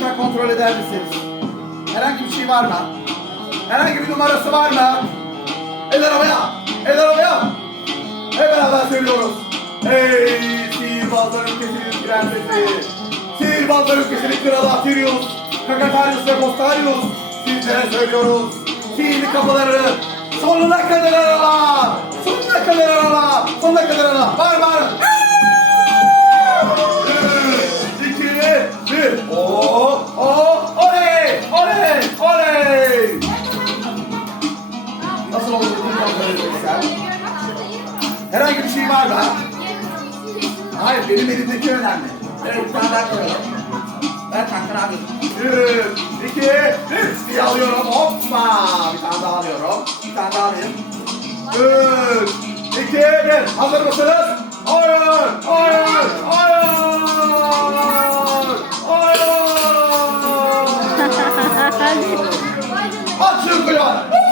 lütfen kontrol eder misiniz? Herhangi bir şey var mı? Herhangi bir numarası var mı? El arabaya! El arabaya! Hep beraber söylüyoruz. Ey sihirbazlar ülkesinin prensesi! Sihirbazlar ülkesinin kralı Atirius! Kakatarius ve Postarius! Sizlere söylüyoruz. Sihirli kapıları sonuna kadar arala! Sonuna kadar arala! Sonuna kadar arala! Bağır bağır! Oley! Nasıl oldu edeceksen? Herhangi bir şey var mı? Hayır, benim elimdeki önemli. Evet, bir tane daha koyalım. Ver kanka abi. Üç, iki, üç diye alıyorum. Hoppa! Bir tane daha alıyorum. Bir tane daha alayım. Üç, iki, bir. Hazır mısınız? Hayır! Aç şu kulağı!